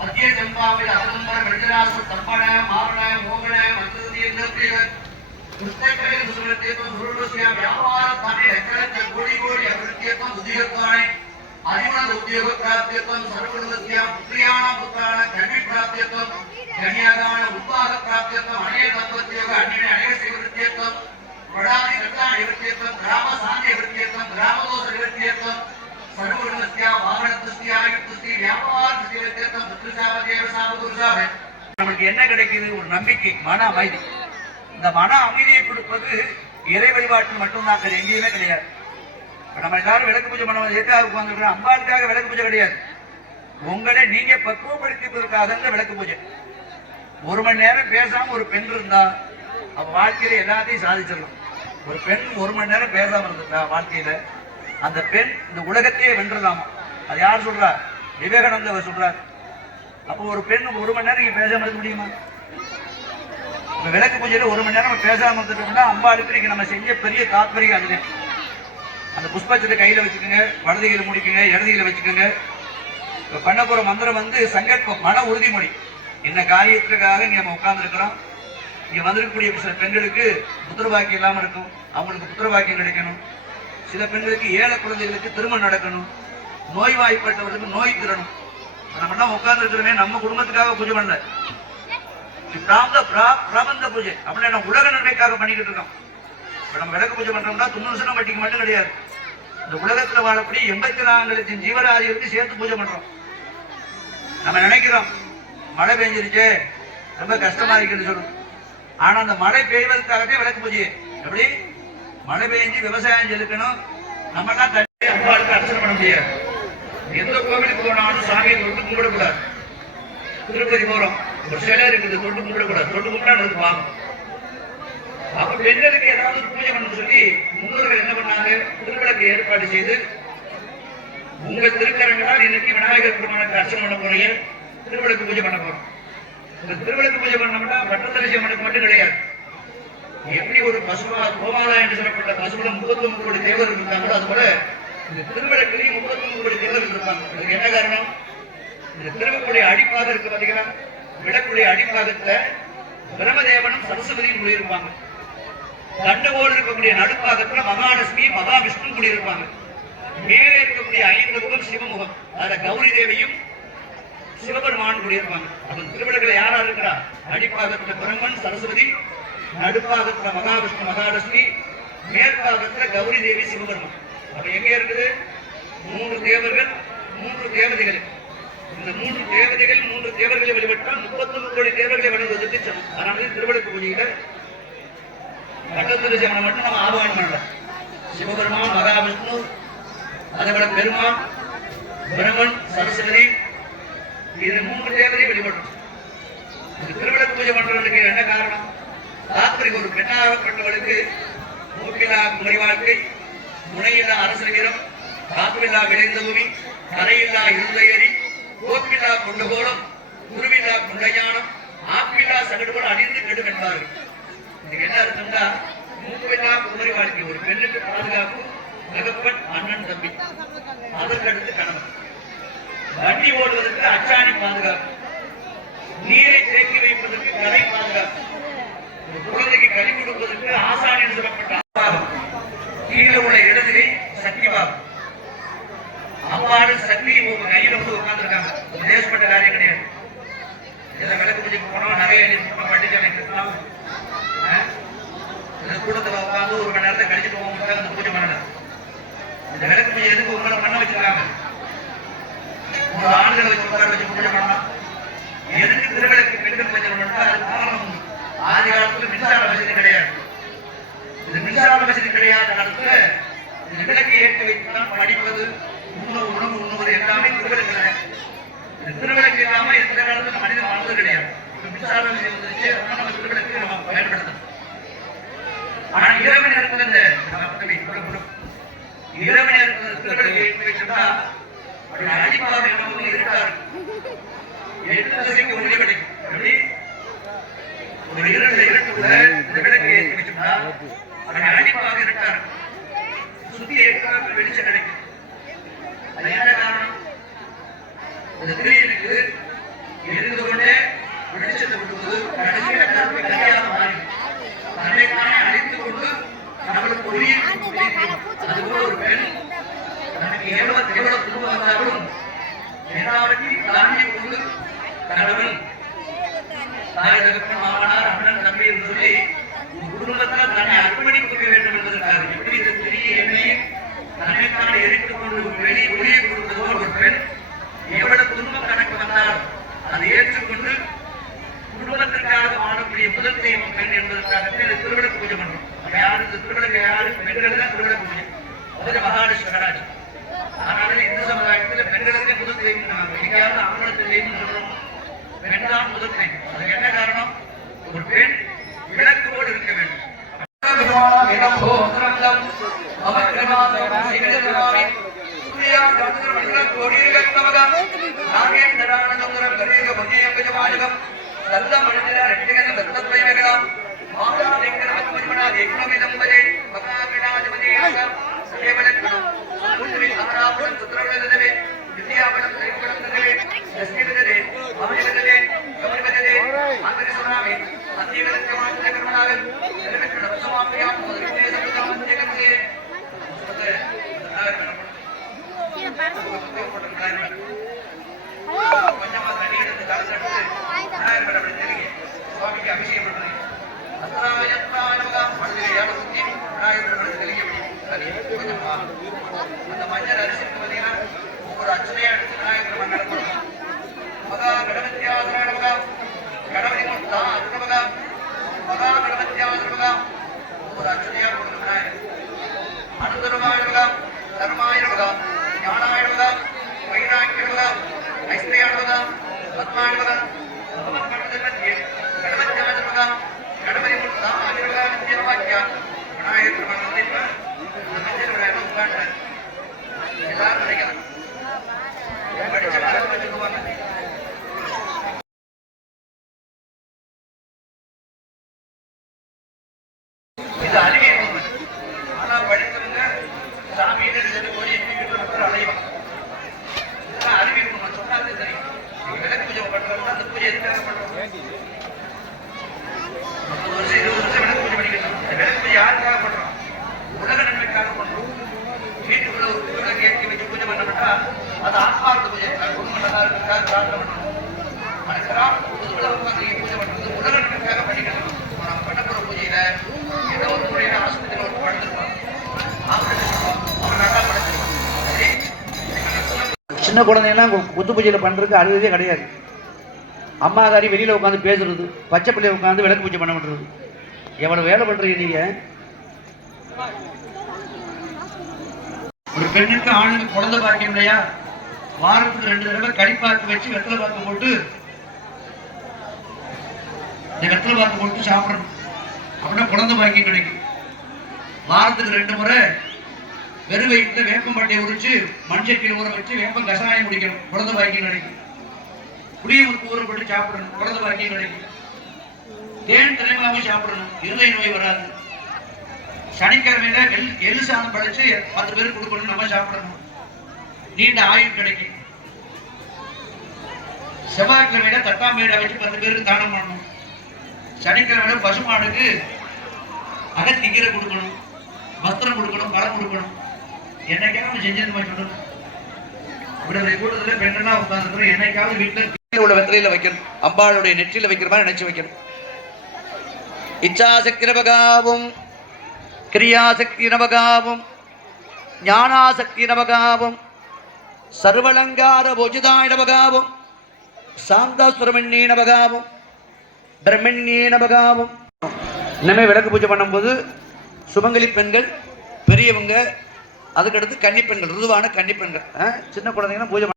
மத்திய செம்பாவில் அகம்பர மெழுதராசு தம்பன மாவன மோகன மந்தூதி கிருஷ்ணகிரி சுரத்தேக்கம் சுருளுசிய வியாபார தானே லட்சலட்ச கோடி கோடி அபிவிருத்தியக்கம் உத்தியோகத்தானே அறிவுண உத்தியோக பிராப்தியக்கம் சர்வகுணத்திய புத்திரியான புத்திரான கல்வி பிராப்தியக்கம் கன்னியாகான உத்பாக பிராப்தியக்கம் அநேக தத்துவத்தியோக அந்நிய அநேக சிவருத்தியக்கம் வடாதி கட்டாணி விருத்தியக்கம் கிராம சாந்தி விருத்தியக்கம் கிராமதோஷ விருத்தியக்கம் நமக்கு என்ன கிடைக்குது? ஒரு நம்பிக்கை, மன அமைதி. இந்த மன அமைதியை கொடுப்பது இறை வழிபாட்டில் மட்டும்தான், எங்கேயுமே கிடையாது. நம்ம எல்லாரும் விளக்கு பூஜை பண்ண எதுக்காக உட்கார்ந்துருக்கோம்? அம்பாளுக்காக விளக்கு பூஜை கிடையாது. உங்களை நீங்க பக்குவப்படுத்திப்பதற்காக இந்த விளக்கு பூஜை. ஒரு மணி நேரம் பேசாம ஒரு பெண் இருந்தா அவ வாழ்க்கையில எல்லாத்தையும் சாதிச்சிடலாம். ஒரு பெண் ஒரு மணி நேரம் பேசாம இருந்துட்டா வாழ்க்கையில அந்த பெண் இந்த உலகத்தையே வென்றலாமா? அது யார் சொல்றா? விவேகானந்தர் சொல்றார். அப்போ ஒரு பெண் ஒரு மணி நேரம் பேசாம இருக்க முடியுமா? விளக்கு பூஜையில ஒரு மணி நேரம் பேசாம இருந்துட்டோம்னா அம்பாளுக்கு இன்னைக்கு நம்ம செஞ்ச பெரிய தாத்பரியம் அதுவே. அந்த புஷ்பச்சத்தை கையில வச்சுக்கோங்க, வலதுகையில முடிக்குங்க, இடதுகையில வச்சுக்கோங்க. பண்ண போற மந்திரம் சங்கல்பம், மன உறுதிமொழி. என்ன காரியத்திற்காக இங்க நம்ம உட்கார்ந்து இருக்கிறோம். இங்க வந்திருக்கக்கூடிய சில பெண்களுக்கு புத்திர பாக்கியம் இல்லாம இருக்கும், அவங்களுக்கு புத்திர பாக்கியம் கிடைக்கணும். சில பெண்களுக்கு ஏழை குழந்தைகளுக்கு திருமணம் நடக்கணும், நோய்வாய்ப்பட்டவர்களுக்கு நோய் தரணும். நம்ம எல்லாம் உட்கார்ந்து இருக்கிறோமே நம்ம குடும்பத்துக்காக பூஜை பண்ணல, பிரபந்த பூஜை அப்படின்னா நம்ம உலக நன்மைக்காக பண்ணிக்கிட்டு இருக்கோம். நம்ம விளக்கு பூஜை பண்றோம்னா துண்ணூசனம் வட்டிக்கு மட்டும் கிடையாது. இந்த உலகத்துல வாழக்கூடிய 84 லட்சம் ஜீவராசிகளுக்கு சேர்த்து பூஜை பண்றோம். நம்ம நினைக்கிறோம் மழை பெஞ்சிருச்சு ரொம்ப கஷ்டமா இருக்குன்னு சொல்லுவோம். ஆனா அந்த மழை பெய்வதற்காகவே விளக்கு பூஜை. எப்படி மழை பெய்ஞ்சு விவசாயம் செலுக்கணும், நம்ம எல்லாம் தண்ணி அம்பாளுக்கு அர்ச்சனை பண்ண முடியாது. எந்த கோவிலுக்கு போனாலும் சாமியை தொட்டு கும்பிடக்கூடாது. திருப்பதி போறோம், ஒரு சிலை இருக்குது, தொட்டு கும்பிடக்கூடாது. தொட்டு கும்பிட்டா நமக்கு வாங்கும். அப்ப பெண்களுக்கு ஏதாவது பூஜை பண்ண சொல்லி முன்னோர்கள் என்ன பண்ணாங்க? திருவிளக்கு ஏற்பாடு செய்து உங்கள் திருக்கரங்களால் இன்னைக்கு விநாயகர் பெருமானுக்கு அர்ச்சனை பண்ண போறீங்க, திருவிளக்கு பூஜை பண்ண போறோம். இந்த திருவிளக்கு பூஜை பண்ணோம்னா பட்டத்தரிசி அம்மனுக்கு மட்டும் கிடையாது. எப்படி ஒரு பசுவா கோமாலா என்று சொல்லப்பட்ட பசுவில 39 கோடி தேவர்கள் இருந்தாங்களோ அது போல இந்த திருவிளக்கிலையும் 39 கோடி தேவர்கள் இருப்பாங்க. அதுக்கு என்ன காரணம்? இந்த திருவிழாவுடைய அடிப்பாக இருக்கு பாத்தீங்கன்னா, விளக்குடைய அடிப்பாகத்துல பிரம்மதேவனும் சரஸ்வதியும் குடியிருப்பாங்க. தண்டுகோடு இருக்கக்கூடிய நடுப்பாகத்துல மகாலட்சுமி மகாவிஷ்ணு குடியிருப்பாங்க. மேலே இருக்கக்கூடிய 5 முகம் சிவமுகம், அதுல கௌரி தேவியும் சிவபெருமான் குடியிருப்பாங்க. அப்ப திருவிழாக்களை யாரா இருக்கிறா? அடிப்பாகத்துல பிரம்மன் சரஸ்வதி, நடுப்பாகத்துல மகாவிஷ்ணு மகாலட்சுமி, மேற்பாகத்துல கௌரி தேவி சிவபெருமான். அப்ப எங்க இருக்குது? 3 தேவர்கள் 3 தேவதைகள். இந்த 3 தேவதைகள் 3 தேவர்களை வழிபட்டால் 39 கோடி தேவர்களை வழிபடுவதற்கு சமம். அதனால திருவிளக்கு பூஜையில பட்டத்திரு சிவனை மட்டும் நம்ம ஆவாகனம் பண்ணலாம். சிவபெருமான் மகாவிஷ்ணு, அதேபோல பெருமான் பிரம்மன் சரஸ்வதி, இது 3 தேவதை வழிபடும். இந்த திருவிளக்கு பூஜை பண்றவங்களுக்கு என்ன காரணம்? ராத்திரி ஒரு பெண்ணாகப்பட்டவளுக்கு மூக்கில்லா குமரி வாழ்க்கை, முனையில்லா அரசகிரம், காப்பில்லா விளைந்த பூமி, கரையில்லா இருந்தையறி, கோப்பில்லா கொண்டுகோலம், குருவில்லா குண்டையானம், ஆப்பில்லா சகடுபோல அணிந்து கெடும் என்பார்கள். இதுக்கு என்ன அர்த்தம்னா, மூக்கில்லா குமரி வாழ்க்கை. ஒரு பெண்ணுக்கு பாதுகாப்பு தகப்பன், அண்ணன், தம்பி, அதற்கடுத்து கணவன். வண்டி ஓடுவதற்கு அச்சாணி பாதுகாப்பு, நீரை தேக்கி வைப்பதற்கு கரை பாதுகாப்பு, குழந்தைக்கு கறி கொடுப்பதற்கு ஆசான் என்று சொல்லப்பட்ட ஆபாகம், கீழே உள்ள இடதுகை சக்தி பாகம். அம்பாடு சக்தி உங்க கையில உட்கார்ந்துருக்காங்க. தேசப்பட்ட காரியம் கிடையாது. எதை விளக்கு பூஜைக்கு போனோம், நிறைய பட்டிச்சாலை கிருஷ்ணம் கூட்டத்தில் உட்காந்து ஒரு மணி நேரத்தை கழிச்சுட்டு போக அந்த பூஜை பண்ணல. இந்த விளக்கு பூஜை எதுக்கு உங்களை பண்ண வச்சிருக்காங்க? ஒரு ஆண்களை வச்சு உட்கார வச்சு பூஜை பண்ணலாம். எதுக்கு திருவிளக்கு பெண்கள் பூஜை பண்ணா? அது காரணம் உண்டு. ஆதி காலத்துல மின்சார வசதி கிடையாது. இந்த மின்சார வசதி கிடையாத காலத்துல இந்த விளக்கு ஏற்றி வைத்துதான் படிப்பது, உணவு உண்ணுவது எல்லாமே திருவிளக்கு. இந்த திருவிளக்கு இல்லாம எந்த காலத்துல மனிதன் வாழ்ந்தது கிடையாது. மின்சார வசதி வந்துருச்சு, நம்ம திருவிளக்கு இரவு நேரத்தில் இந்த இரவு நேரத்தில் திருவிழா ஏற்றி வச்சோம்னா அடிப்பாக என்ன இருக்காரு 8 திசைக்கு ஒளி கிடைக்கும். எப்படி ஒரு இருட்டுக்குள்ள இந்த விளக்கு ஏற்றி வச்சோம்னா அடிப்பாக இருக்காரு சுத்தி எடுக்க வெளிச்சம் கிடைக்கும். அது என்ன காரணம்? இந்த திரையிற்கு எரிந்து கொண்டே வெளிச்சத்தை கொடுத்து கடைசியில கருப்பு கரையாக மாறி தன்னைத்தானே அழித்து கொண்டு நம்மளுக்கு ஒளியை அதுபோல ஒரு பெண் தனக்கு எவ்வளவு துன்பம் வந்தாலும் எல்லாவற்றையும் தாண்டி கொண்டு கணவன் தாய் தகப்பன் மாமனார் அண்ணன் தம்பி என்று சொல்லி குடும்பத்தால் தன்னை அர்ப்பணிக்க வேண்டும் என்பதற்காக எப்படி இந்த பெரிய எண்ணெயை தன்னைத்தானே எரித்துக் கொண்டு வெளி ஒளியை கொடுத்ததோடு ஒரு பெண் எவ்வளவு துன்பம் கணக்கு வந்தாலும் அதை ஏற்றுக்கொண்டு குடும்பத்திற்காக வாழக்கூடிய முதல் தெய்வம் பெண் என்பதற்காக இந்த திருவிளக்கு பூஜை பண்றோம். நம்ம யாரும் இந்த திருவிளக்கு யாரும் பெண்கள் தான் திருவிளக்கு பூஜை முதல் மகாலட்சுமி கடாட்சி. ஆனாலும் இந்து சமுதாயத்தில் பெண்களுக்கு முதல் தெய்வம் எங்கேயாவது ஆம்பளத்து தெய்வம் சொல்றோம். பெண் தான் முதல் தெய்வம். அதுக்கு என்ன காரணம்? ஒரு பெண் விளக்கோடு இருக்க வேண்டும். நல்ல மனிதர் ரெட்டிகன தத்தத்தை வேகலாம் மாதா தேங்கர மத்மஜ்மனா தேக்னமிதம்பதே மகாகணாதிபதியாக சேவலக்கணம் சமுத்திரி சமராபுரம் சுத்ரவேததே வித்யாபலம் தைபலந்ததே தஸ்மிததே மாமிவததே கமனிவததே ஆந்தரி சுனாமி அத்தியகரத்யமானத கர்மனாக நிலவிக்கணம் சமாப்பியாம் முதலிலே சமுதாம் அத்தியகரத்தே சுத்தே கொஞ்சமா தண்ணி எடுத்து கலந்து சுவாமிக்கு அபிஷேகம் பண்றீங்க. அந்த மஞ்சள் அரிசி பார்த்தீங்கன்னா ஒவ்வொரு அச்சனையா எடுத்து விநாயகர் மண்ண மகா கடமத்தியாதிரமகா கடவுளி முத்தா அதிரமகா மகா கடமத்தியாதிரமகா ஒவ்வொரு அச்சனையா கொடுத்த விநாயகர் அனுதரமாயிரமகா தர்மாயிரமகா ஞானாயிரமகா வைராக்கியமகா ஐஸ்வர்யாமகா பத்மாயிரமகா கடமை முத்தா அதிரமகா வித்யாவாக்கியா விநாயகர் மண்ணத்தை எல்லாரும் நினைக்கலாம் இது அறிவியல் உண்மை. ஆனா படித்தவங்க சாமியில கோடி அலைவாங்க. இதெல்லாம் அறிவியல் உண்மை. சொன்னாலே தெரியும். விளக்கு பூஜை பண்றோம்னா அந்த பூஜை எதுக்காக பண்றோம்? 30 வருஷம் 20 வருஷம் விளக்கு பூஜை பண்ணிக்கலாம். இந்த விளக்கு பூஜை யாருக்காக பண்றோம்? உலக நன்மைக்காக பண்றோம். வீட்டுக்குள்ள ஒரு திருவிளக்கு ஏற்றி வச்சு பூஜை பண்ணப்பட்டா அது ஆத்மார்த்த பூஜை. குடும்பம் நல்லா இருக்கிறதுக்காக பிரார்த்தனை பண்ணணும். ஆனா கிராமத்து பொதுவில் உட்காந்து பூஜை பண்றது உலக நன்மைக்காக பண்ணிக்கணும். நம்ம பண்ண போற பூஜையில ஏதோ ஒரு முறையில ஆஸ்பத்திரியில் ஒரு படுத்திருப்பாங்க. அவர் நல்லா படுத்திருப்பாங்க. சின்ன குழந்தைங்கலாம் புத்து பூஜையில் பண்றதுக்கு அழுவதே கிடையாது. அம்மாதாரி வெளியில உட்காந்து பேசுறது, பச்சை பிள்ளைய உட்காந்து விளக்கு பூஜை பண்ண விட்டுறது. எவ்வளவு வேலை பண்றீங்க நீங்க? ஒரு பெண்ணுக்கு ஆணுக்கு குழந்தை பாக்கியம் இல்லையா? வாரத்துக்கு 2 தடவை கடிப்பாக்கு வச்சு வெத்தலை பாக்கு போட்டு இந்த வெத்தலை பாக்கு போட்டு சாப்பிடணும். அப்படின்னா குழந்தை பாக்கியம் கிடைக்கும். வாரத்துக்கு 2 முறை வெறும் வயிற்றுல வேப்பம்பட்டையை உரிச்சு மண்சட்டியில் ஊற வச்சு வேப்பம் கஷாயம் குடிக்கணும். குழந்தை பாக்கியம் கிடைக்கும். புளியமுத்து ஊற போட்டு சாப்பிடணும். குழந்தை பாக்கியம் கிடைக்கும். தேன் திரைமாவும் சாப்பிடணும். இருதய நோய் வராது. சனிக்கிழமையில எள்ளு சாதம் படைச்சு 10 பேருக்கு கொடுக்கணும். நம்ம சாப்பிடணும். நீண்ட ஆயுள் கிடைக்கும். செவ்வாய்க்கிழமையில தட்டாம்பயிரை வச்சு 10 பேருக்கு தானம் பண்ணணும். சனிக்கிழமையில பசுமாடுக்கு அகத்திக்கீரை கொடுக்கணும், வஸ்திரம் கொடுக்கணும், பழம் கொடுக்கணும். என்னைக்காவது செஞ்சது மாதிரி சொல்லணும். இப்படி கூட்டத்தில் பெண்ணெல்லாம் உட்கார்ந்துக்கிறோம். என்னைக்காவது வீட்டில் உள்ள வெத்தலையில வைக்கணும். அம்பாளுடைய நெற்றியில வைக்கிற மாதிரி நினைச்சு வைக்கணும். இச்சாசக்தி நபகாவும் கிரியாசக்தி நபகாவும் ஞானாசக்தி நபகாவும் சர்வலங்கார போஜிதாய நபகாவும் சாந்தாசுரமண்யே நபகாவும் பிரம்மண்யே நபகாவும். இனிமே விளக்கு பூஜை பண்ணும்போது சுமங்கலி பெண்கள், பெரியவங்க, அதுக்கடுத்து கன்னி பெண்கள், ருதுவான கன்னி பெண்கள், சின்ன குழந்தைங்கன்னா பூஜை